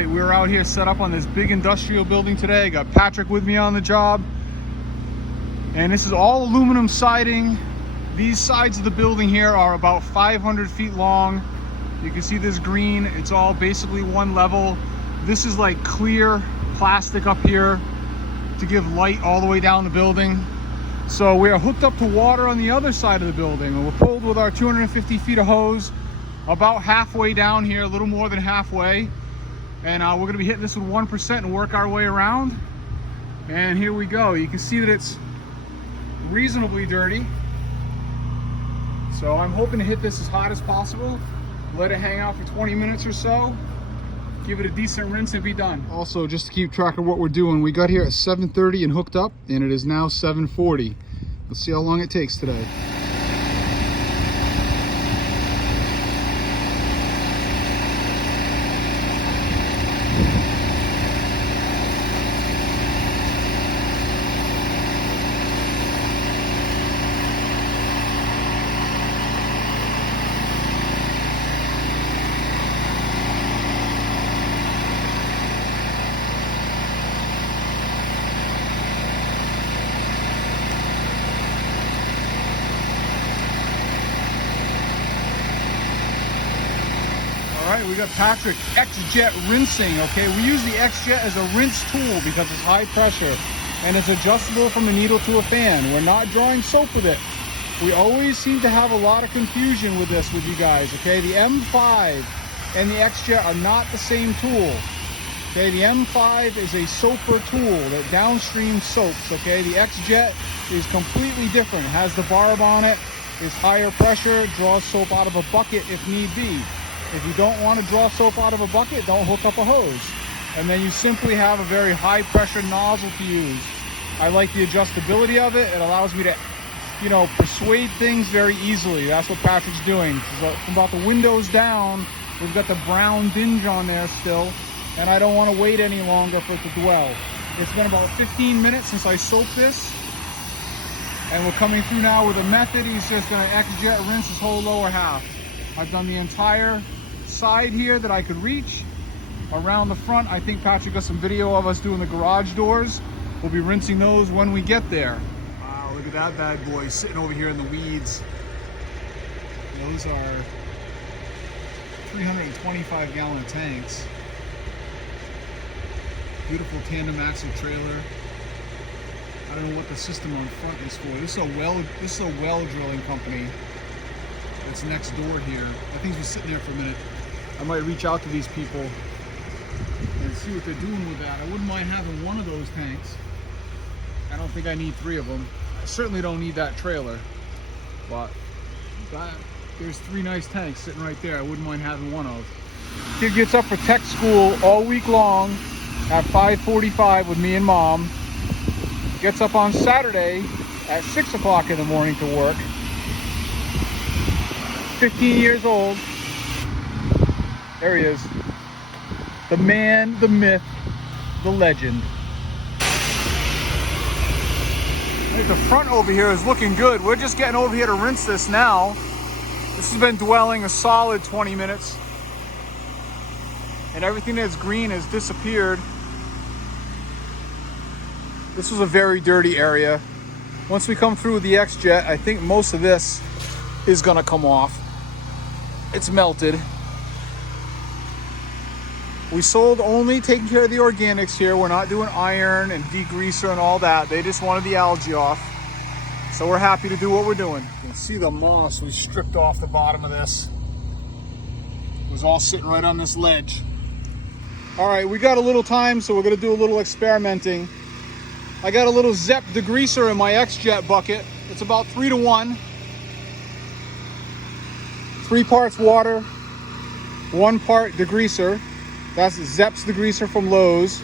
right, we're out here set up on this big industrial building today. Got Patrick with me on the job. And this is all aluminum siding. These sides of the building here are about 500 feet long. You can see this green, it's all basically one level. This is like clear plastic up here to give light all the way down the building. So we are hooked up to water on the other side of the building, and we're pulled with our 250 feet of hose about halfway down here, a little more than halfway. And we're gonna be hitting this with 1% and work our way around. And here we go. You can see that it's reasonably dirty. So I'm hoping to hit this as hot as possible, let it hang out for 20 minutes or so, give it a decent rinse and be done. Also, just to keep track of what we're doing, we got here at 7:30 and hooked up, and it is now 7:40. Let's see how long it takes today. All right, we got Patrick X-Jet rinsing, okay? We use the X-Jet as a rinse tool because it's high pressure and it's adjustable from a needle to a fan. We're not drawing soap with it. We always seem to have a lot of confusion with this with you guys, okay? The M5 and the X-Jet are not the same tool, okay? The M5 is a soaper tool that downstream soaps, okay? The X-Jet is completely different. It has the barb on it, is higher pressure, draws soap out of a bucket if need be. If you don't want to draw soap out of a bucket, don't hook up a hose. And then you simply have a very high pressure nozzle to use. I like the adjustability of it. It allows me to, persuade things very easily. That's what Patrick's doing. So from about the windows down, we've got the brown dinge on there still, and I don't want to wait any longer for it to dwell. It's been about 15 minutes since I soaped this, and we're coming through now with a method. He's just going to X-Jet rinse his whole lower half. I've done the entire side here that I could reach. Around the front, I think Patrick got some video of us doing the garage doors. We'll be rinsing those when we get there. Wow, look at that bad boy sitting over here in the weeds. Those are 325 gallon tanks. Beautiful tandem axle trailer. I don't know what the system on front is for. This is a well drilling company. It's next door here. I think he's sitting there for a minute. I might reach out to these people and see what they're doing with that. I wouldn't mind having one of those tanks. I don't think I need 3 of them. I certainly don't need that trailer, but there's 3 nice tanks sitting right there. I wouldn't mind having one of. Kid gets up for tech school all week long at 5:45 with me and mom. Gets up on Saturday at 6 o'clock in the morning to work. 15 years old. There he is. The man, the myth, the legend. Right, the front over here is looking good. We're just getting over here to rinse this now. This has been dwelling a solid 20 minutes. And everything that's green has disappeared. This was a very dirty area. Once we come through with the X-Jet, I think most of this is gonna come off. It's melted. We sold only taking care of the organics here. We're not doing iron and degreaser and all that. They just wanted the algae off. So we're happy to do what we're doing. You can see the moss we stripped off the bottom of this. It was all sitting right on this ledge. All right, we got a little time, so we're gonna do a little experimenting. I got a little Zep degreaser in my X-Jet bucket. It's about 3 to 1. 3 parts water, 1 part degreaser. That's Zep's degreaser from Lowe's.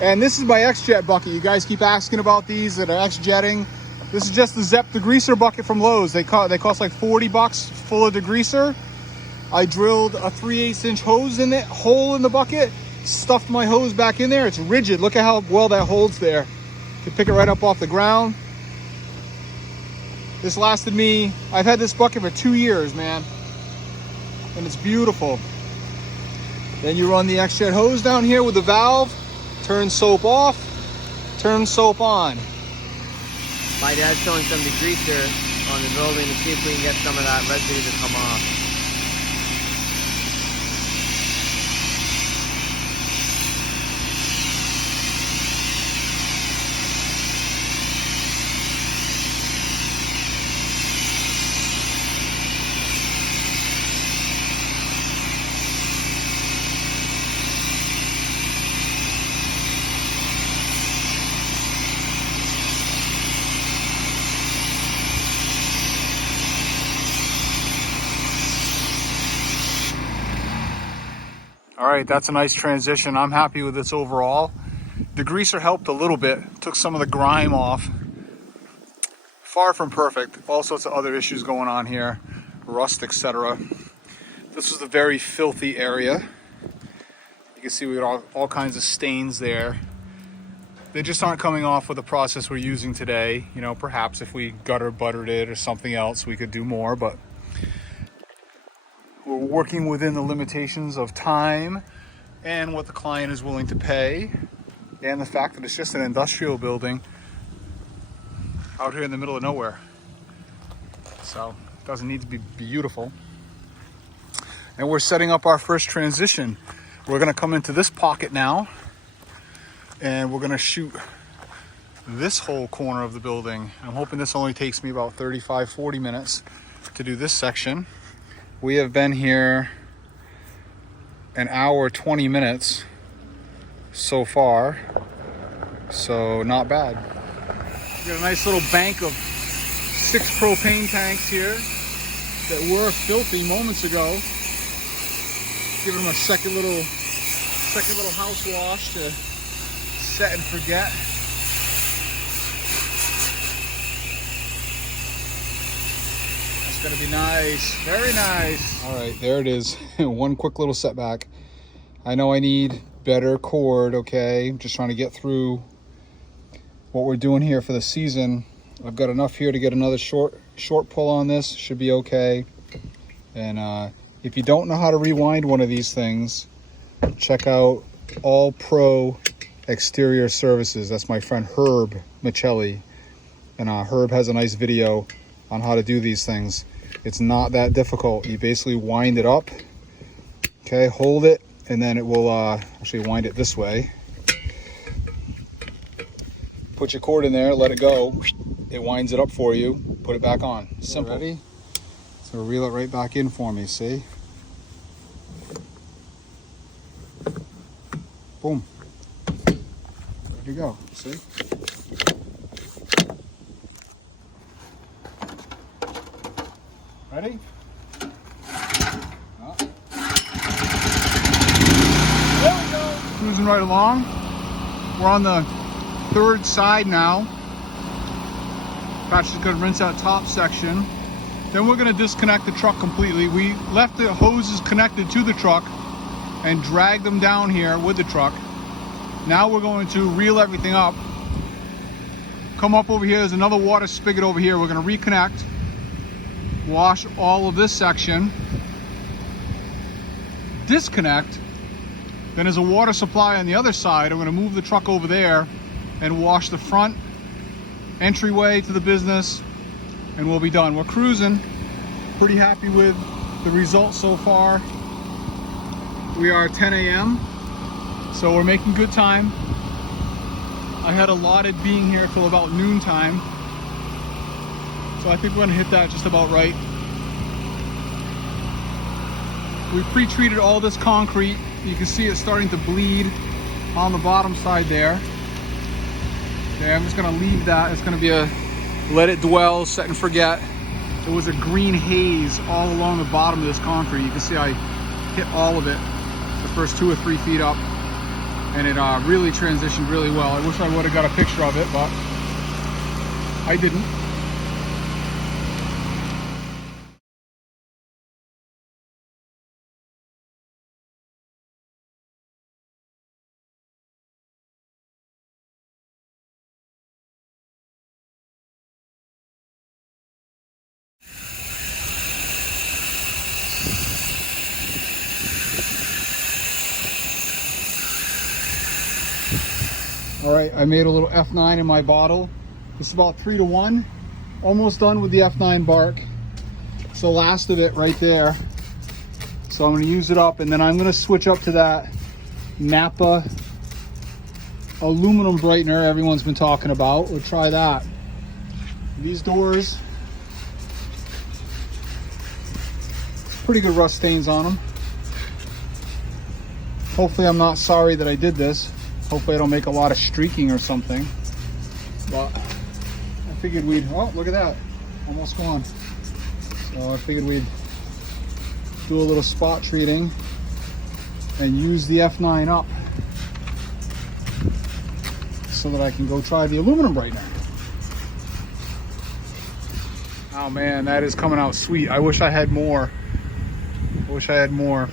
And this is my X-Jet bucket. You guys keep asking about these that are X-Jetting. This is just the Zep degreaser bucket from Lowe's. They cost like 40 bucks full of degreaser. I drilled a 3/8 inch hose in it, hole in the bucket, stuffed my hose back in there. It's rigid. Look at how well that holds there. You can pick it right up off the ground. This lasted me, I've had this bucket for 2 years, man. And it's beautiful. Then you run the XJet hose down here with the valve, turn soap off, turn soap on. My dad's showing some degreaser on the building to see if we can get some of that residue to come off. All right, that's a nice transition. I'm happy with this overall. Degreaser helped a little bit, took some of the grime off. Far from perfect, all sorts of other issues going on here, rust, etc. This was a very filthy area. You can see we got all kinds of stains there. They just aren't coming off with the process we're using today. You know, perhaps if we gutter buttered it or something else, we could do more, but we're working within the limitations of time and what the client is willing to pay, and the fact that it's just an industrial building out here in the middle of nowhere. So it doesn't need to be beautiful. And we're setting up our first transition. We're gonna come into this pocket now, and we're gonna shoot this whole corner of the building. I'm hoping this only takes me about 35, 40 minutes to do this section. We have been here an hour, 20 minutes so far, so not bad. We got a nice little bank of 6 propane tanks here that were filthy moments ago. Giving them a second little house wash to set and forget. Gonna be nice, very nice. All right, there it is. One quick little setback. I know I need better cord, okay? I'm just trying to get through what we're doing here for the season. I've got enough here to get another short pull on this, should be okay. And if you don't know how to rewind one of these things, check out All Pro Exterior Services. That's my friend Herb Michelli. And Herb has a nice video on how to do these things. It's not that difficult. You basically wind it up, okay, hold it, and then it will actually wind it this way. Put your cord in there, let it go. It winds it up for you. Put it back on. Simple. Ready? So reel it right back in for me, see? Boom. There you go, see? Ready? Oh. There we go. Cruising right along. We're on the 3rd side now. Pat's just gonna rinse that top section. Then we're gonna disconnect the truck completely. We left the hoses connected to the truck and dragged them down here with the truck. Now we're going to reel everything up. Come up over here, there's another water spigot over here. We're gonna reconnect. Wash all of this section, disconnect, then there's a water supply on the other side. I'm going to move the truck over there and wash the front entryway to the business, and we'll be done. We're cruising, pretty happy with the results so far. We are 10 a.m. so we're making good time. I had allotted being here till about noontime. So I think we're gonna hit that just about right. We pre-treated all this concrete. You can see it starting to bleed on the bottom side there. Okay, I'm just gonna leave that. It's gonna be a let it dwell, set and forget. There was a green haze all along the bottom of this concrete. You can see I hit all of it the first 2 or 3 feet up, and it really transitioned really well. I wish I would have got a picture of it, but I didn't. All right, I made a little F9 in my bottle. It's about 3 to 1. Almost done with the F9 bark. It's the last of it right there. So I'm going to use it up, and then I'm going to switch up to that Napa aluminum brightener everyone's been talking about. We'll try that. These doors, pretty good rust stains on them. Hopefully I'm not sorry that I did this. Hopefully I don't make a lot of streaking or something. But I figured we'd, oh, look at that, almost gone. So I figured we'd do a little spot treating and use the F9 up so that I can go try the aluminum brightener. Oh man, that is coming out sweet. I wish I had more. I wish I had more.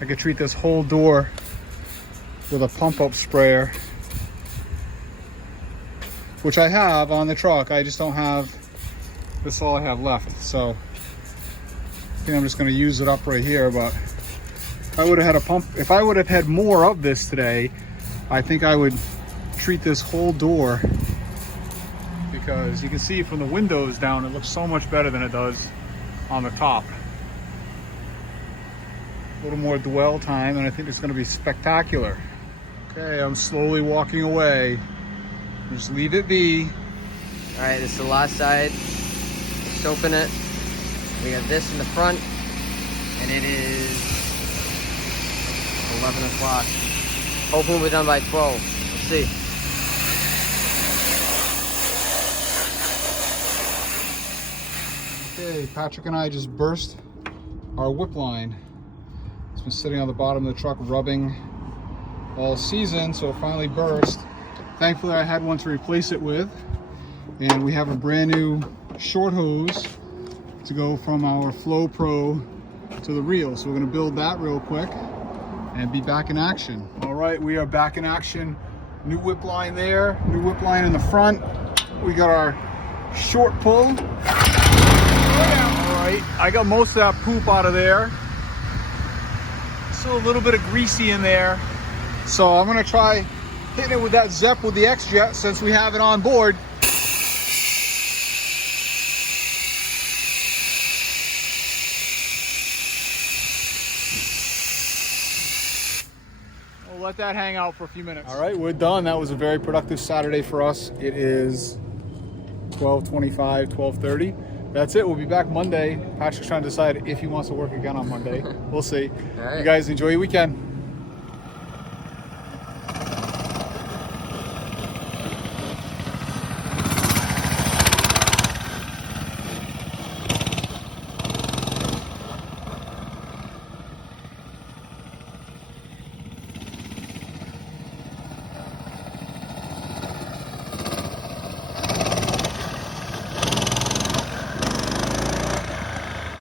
I could treat this whole door with a pump up sprayer, which I have on the truck. I just don't have, this is all I have left. So I think I'm just gonna use it up right here, but if I would have had a pump, if I would have had more of this today, I think I would treat this whole door, because you can see from the windows down, it looks so much better than it does on the top. A little more dwell time, and I think it's gonna be spectacular. Okay, I'm slowly walking away. Just leave it be. All right, this is the last side. Just open it. We have this in the front, and it is 11 o'clock. Hopefully we're done by 12. Let's see. Okay, Patrick and I just burst our whip line. It's been sitting on the bottom of the truck rubbing all season, so it finally burst. Thankfully I had one to replace it with, and we have a brand new short hose to go from our Flow Pro to the reel. So we're gonna build that real quick and be back in action. All right, we are back in action. New whip line there, new whip line in the front. We got our short pull. All right, I got most of that poop out of there. Still a little bit of greasy in there. So I'm gonna try hitting it with that Zepp with the X-Jet since we have it on board. We'll let that hang out for a few minutes. All right, we're done. That was a very productive Saturday for us. It is 12:25, 12:30. That's it. We'll be back Monday. Patrick's trying to decide if he wants to work again on Monday. We'll see. All right. You guys enjoy your weekend.